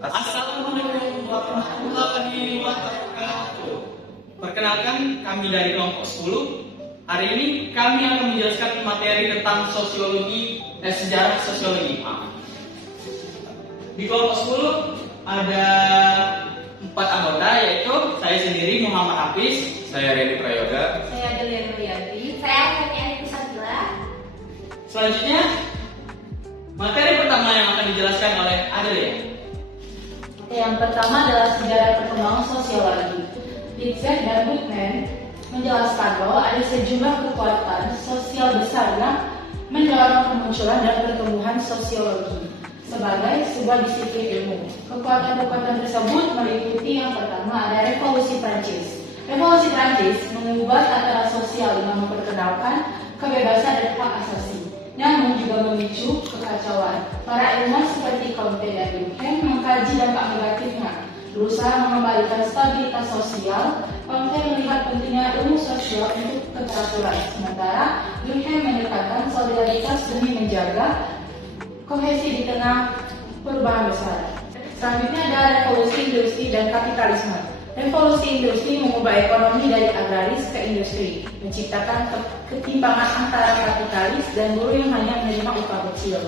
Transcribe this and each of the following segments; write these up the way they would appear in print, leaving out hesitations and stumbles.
Assalamualaikum warahmatullahi wabarakatuh. Perkenalkan, kami dari kelompok 10. Hari ini kami akan menjelaskan materi tentang sosiologi dan sejarah sosiologi. Di kelompok 10 ada 4 anggota, yaitu saya sendiri Muhammad Hafiz, Saya Reni Prayoga. Saya Delia Nurianti. Saya Fania Kusatila. Selanjutnya, materi pertama yang akan dijelaskan oleh Adelia. Yang pertama adalah sejarah perkembangan sosiologi. Wittgenstein dan Goodman menjelaskan bahwa ada sejumlah kekuatan sosial besar yang mendorong kemunculan dan pertumbuhan sosiologi sebagai sebuah disiplin ilmu. Kekuatan-kekuatan tersebut meliputi yang pertama ada revolusi Prancis. Revolusi Prancis mengubah tatanan sosial dengan memperkenalkan kebebasan dan hak asasi, namun juga memicu kekacauan. Para ilmuwan seperti Comte dan Durkheim mengkaji dampak negatifnya, berusaha mengembalikan stabilitas sosial. Comte melihat pentingnya ilmu sosial untuk keteraturan, sementara Durkheim menekankan solidaritas demi menjaga kohesi di tengah perubahan besar. Selanjutnya ada revolusi industri dan kapitalisme. Revolusi industri mengubah ekonomi dari agraris ke industri, menciptakan ketimpangan antara kapitalis dan buruh yang hanya menerima upah kecil.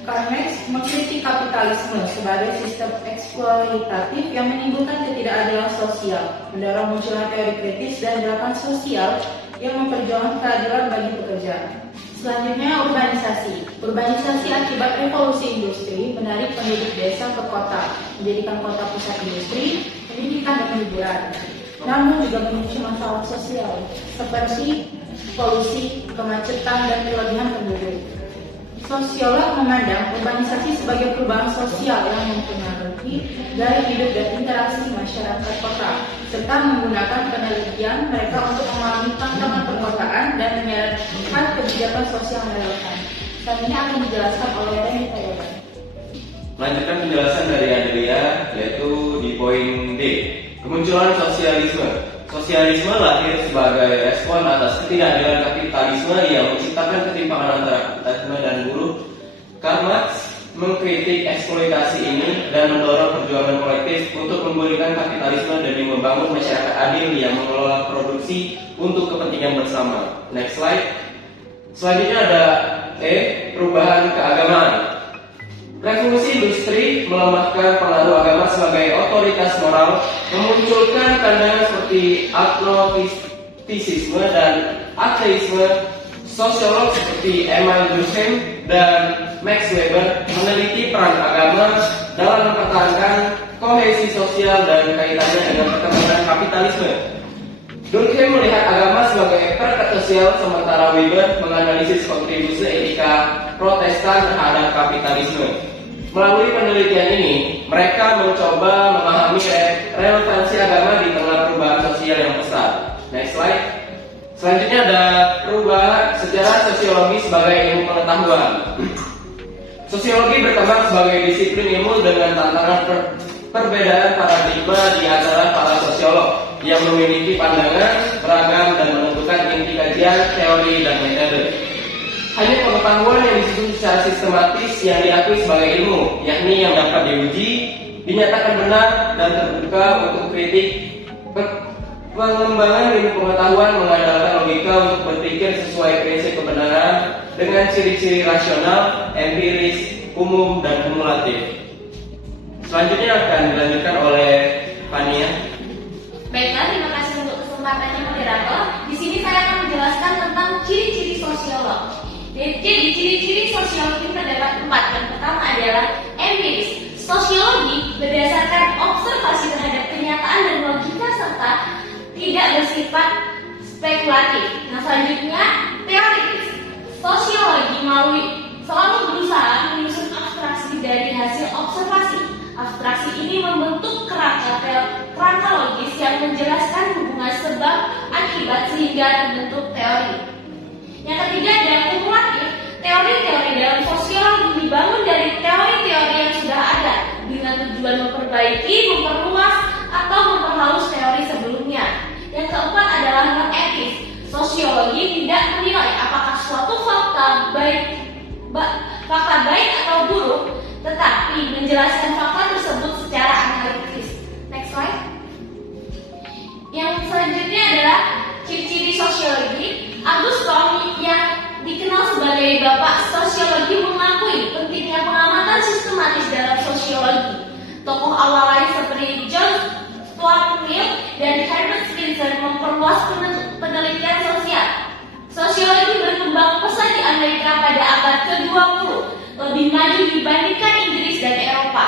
Karl Marx mengkritik kapitalisme sebagai sistem eksploitatif yang menimbulkan ketidakadilan sosial, mendorong munculnya teori kritis dan gerakan sosial yang memperjuangkan keadilan bagi pekerja. Selanjutnya, urbanisasi. Urbanisasi akibat revolusi industri menarik penduduk desa ke kota, menjadikan kota pusat industri, pendidikan dan hiburan. Namun juga memicu masalah sosial seperti polusi, kemacetan, dan kelebihan penduduk. Sosiolog memandang urbanisasi sebagai perubahan sosial yang mempengaruhi gaya hidup dan interaksi masyarakat kota, serta menggunakan penelitian mereka untuk memahami tantangan perkotaan dan menyarankan kebijakan sosial relevan. Selanjutnya akan dijelaskan oleh Reni Prayoga. Melanjutkan penjelasan dari Adelia, yaitu di poin D. Kemunculan sosialisme. Sosialisme lahir sebagai respon atas ketidakadilan kapitalisme yang menciptakan ketimpangan antara kapitalisme dan buruh. Karl Marx mengkritik eksploitasi ini dan mendorong perjuangan kolektif untuk memulihkan kapitalisme demi membangun masyarakat adil yang mengelola produksi untuk kepentingan bersama. Next slide. Selanjutnya ada E. Perubahan keagamaan. Revolusi industri melemahkan pengaruh agama sebagai otoritas moral, memunculkan pandangan seperti agnostisisme dan ateisme. Sosiolog seperti Emile Durkheim dan Max Weber meneliti peran agama dalam mempertahankan kohesi sosial dan kaitannya dengan perkembangan kapitalisme. Durkheim melihat agama sebagai perekat sosial, sementara Weber menganalisis kontribusi etika Protestan terhadap kapitalisme. Melalui penelitian ini, mereka mencoba memahami relevansi agama di tengah perubahan sosial yang besar. Next slide. Selanjutnya ada perubahan sejarah sosiologi sebagai ilmu pengetahuan. Sosiologi berkembang sebagai disiplin ilmu dengan tantangan perbedaan paradigma di antara para sosiolog yang memiliki pandangan beragam dan menentukan inti kajian, teori, dan metode. Hanya pengetahuan yang disusun secara sistematis yang diakui sebagai ilmu, yakni yang dapat diuji, dinyatakan benar, dan terbuka untuk kritik. Pengembangan ilmu pengetahuan mengandalkan logika untuk berpikir sesuai prinsip kebenaran dengan ciri-ciri rasional, empiris, umum, dan kumulatif. Selanjutnya akan dilanjutkan oleh Fania. Baiklah, terima kasih untuk kesempatannya moderator. Di sini saya akan menjelaskan tentang ciri-ciri sosiolog. Jadi ciri-ciri sosiologi terdapat 4. Yang pertama adalah empiris. Sosiologi berdasarkan observasi terhadap kenyataan dan logika serta tidak bersifat spekulatif. Nah, selanjutnya teoritis. Sosiologi selalu berusaha menyusun abstraksi dari hasil observasi. Abstraksi ini membentuk kerangka logis yang menjelaskan hubungan sebab akibat sehingga terbentuk teori. Yang ketiga ada kumulatif. Teori-teori dalam sosiologi dibangun dari teori-teori yang sudah ada dengan tujuan memperbaiki, memperluas, atau memperhalus teori sebelumnya. Yang keempat adalah non-etis. Sosiologi tidak menilai apakah suatu fakta baik atau buruk, tetapi menjelaskan fakta tersebut selanjutnya adalah ciri-ciri sosiologi. Agus Comte yang dikenal sebagai bapak sosiologi mengakui pentingnya pengamatan sistematis dalam sosiologi. Tokoh awal lain seperti John Stuart Mill dan Herbert Spencer memperluas penelitian sosial. Sosiologi berkembang pesat di Amerika pada abad ke-20, lebih maju dibandingkan Inggris dan Eropa.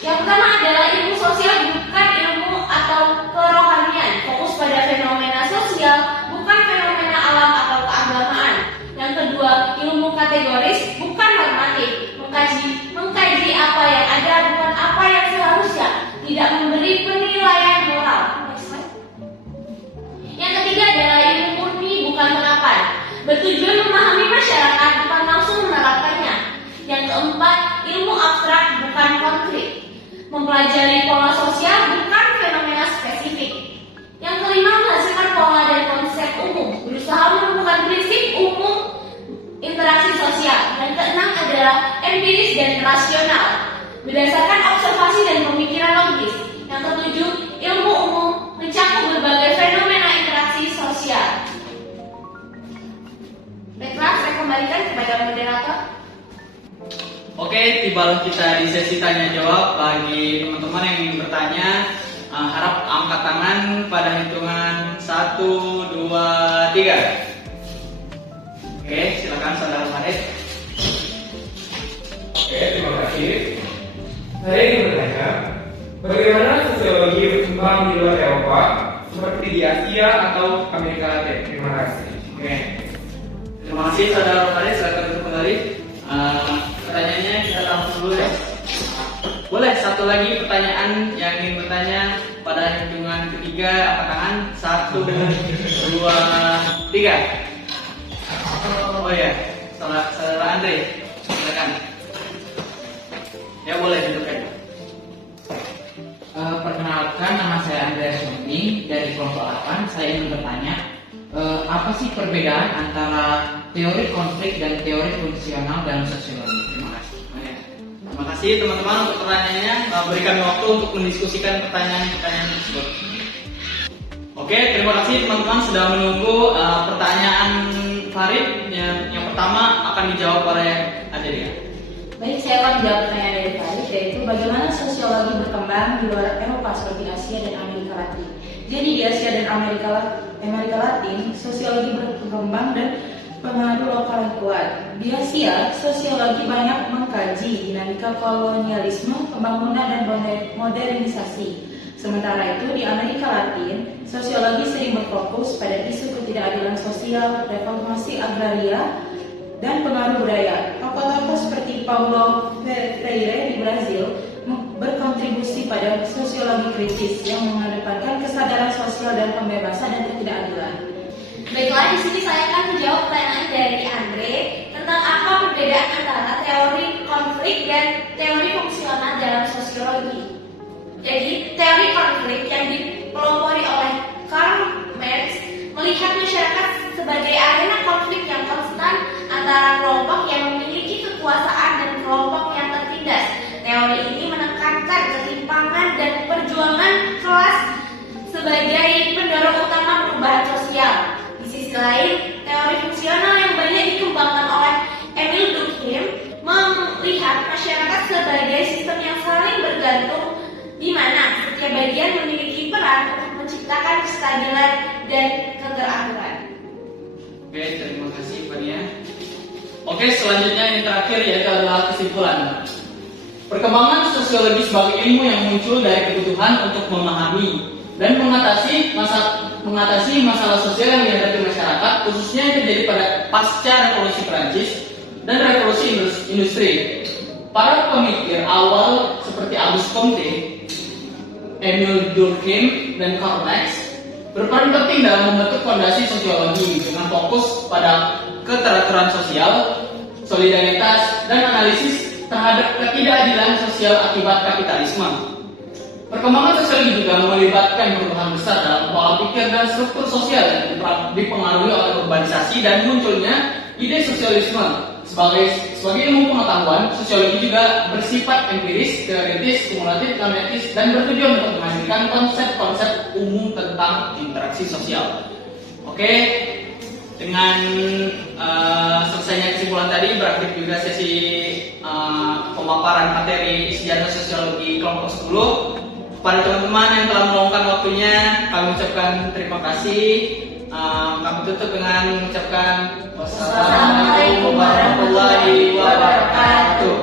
Yang pertama adalah ilmu sosial bukan ilmu atau kerohanian, fokus pada fenomena sosial, bukan fenomena alam atau keagamaan. Yang kedua, ilmu kategoris bukan normatif, mengkaji apa yang ada bukan apa yang seharusnya, tidak memberi penilaian moral. Yang ketiga adalah ilmu murni bukan terapan, bertujuan memahami masyarakat bukan langsung menerapkannya. Yang keempat, ilmu abstrak bukan konkret, mempelajari pola sosial bukan fenomena spesifik. Yang kelima, menghasilkan pola dan konsep umum, berusaha menemukan prinsip umum interaksi sosial. Yang keenam adalah empiris dan rasional, berdasarkan observasi dan pemikiran logis. Yang ketujuh, ilmu umum mencakup berbagai fenomena interaksi sosial. Baiklah, saya kembalikan kepada moderator. Oke, tibalah kita di sesi tanya jawab. Bagi teman-teman yang ingin bertanya, harap angkat tangan pada hitungan 1, 2, 3. Oke, silakan saudara Farid. Oke, terima kasih. Saya ingin bertanya, bagaimana sosiologi berkembang di luar Eropa, seperti di Asia atau Amerika Latin? Terima kasih. Oke, terima kasih saudara Farid. Silakan untuk kembali. Pertanyaannya kita tampung dulu ya. Boleh satu lagi pertanyaan yang ingin bertanya pada hitungan ketiga, angkat tangan. 1, 2, 3. Oh ya, saudara Andre, silakan. Ya boleh duduk. Perkenalkan, nama saya Andreas Munting dari kelompok 8. Saya ingin bertanya, apa sih perbedaan antara teori konflik dan teori fungsional dalam sosiologi? Terima kasih. Terima kasih teman-teman untuk pertanyaannya. Berikan waktu untuk mendiskusikan pertanyaan-pertanyaan tersebut. Oke, terima kasih teman-teman sudah menunggu pertanyaan Farid. Yang pertama akan dijawab oleh Adelia. Baik, saya akan menjawab pertanyaan dari Farid, yaitu bagaimana sosiologi berkembang di luar Eropa seperti Asia dan Amerika Latin. Jadi di Asia dan Amerika Latin, sosiologi berkembang dan pengaruh lokal yang kuat. Di Asia, sosiologi banyak mengkaji dinamika kolonialisme, pembangunan dan modernisasi. Sementara itu di Amerika Latin, sosiologi sering berfokus pada isu ketidakadilan sosial, reformasi agraria, dan pengaruh budaya. Tokoh-tokoh seperti Paulo Freire di Brazil berkontribusi pada sosiologi kritis yang mengedepankan kesadaran sosial dan pembebasan dan ketidakadilan. Baiklah, di sini saya akan menjawab pertanyaan dari Andre tentang apa perbedaan antara teori konflik dan teori fungsional dalam sosiologi. Jadi, teori konflik yang dipelopori oleh Karl Marx melihat masyarakat sebagai arena konflik yang konstan antara kelompok yang memiliki kekuasaan dan kelompok yang tertindas. Teori ini menekankan ketimpangan dan perjuangan kelas sebagai pendorong utama perubahan sosial. Di sisi lain, teori fungsional yang banyak dikembangkan oleh Emil Durkheim melihat masyarakat sebagai sistem yang saling bergantung, di mana setiap bagian memiliki peran untuk menciptakan kestabilan dan keteraturan. Oke, terima kasih Fania. Oke, selanjutnya yang terakhir yaitu adalah kesimpulan. Perkembangan sosiologi sebagai ilmu yang muncul dari kebutuhan untuk memahami dan mengatasi masalah sosial yang dihadapi masyarakat, khususnya yang terjadi pada pasca revolusi Prancis dan revolusi industri. Para pemikir awal seperti Auguste Comte, Emil Durkheim, dan Karl Marx berperan penting dalam membentuk fondasi sosiologi dengan fokus pada keteraturan sosial, solidaritas, dan analisis terhadap ketidakadilan sosial akibat kapitalisme. Perkembangan sosiologi juga melibatkan perubahan besar dalam pola pikir dan struktur sosial yang dipengaruhi oleh urbanisasi dan munculnya ide sosialisme Sebagai ilmu pengetahuan, sosiologi juga bersifat empiris, teoritis, kumulatif, analitis, dan bertujuan untuk menghasilkan konsep-konsep umum tentang interaksi sosial. Oke, dengan selesainya kesimpulan tadi, berakhir juga sesi pemaparan materi sejarah sosiologi kelompok 10. Kepada teman-teman yang telah meluangkan waktunya, kami ucapkan terima kasih. Kami tutup dengan mengucapkan wassalamualaikum warahmatullahi wabarakatuh.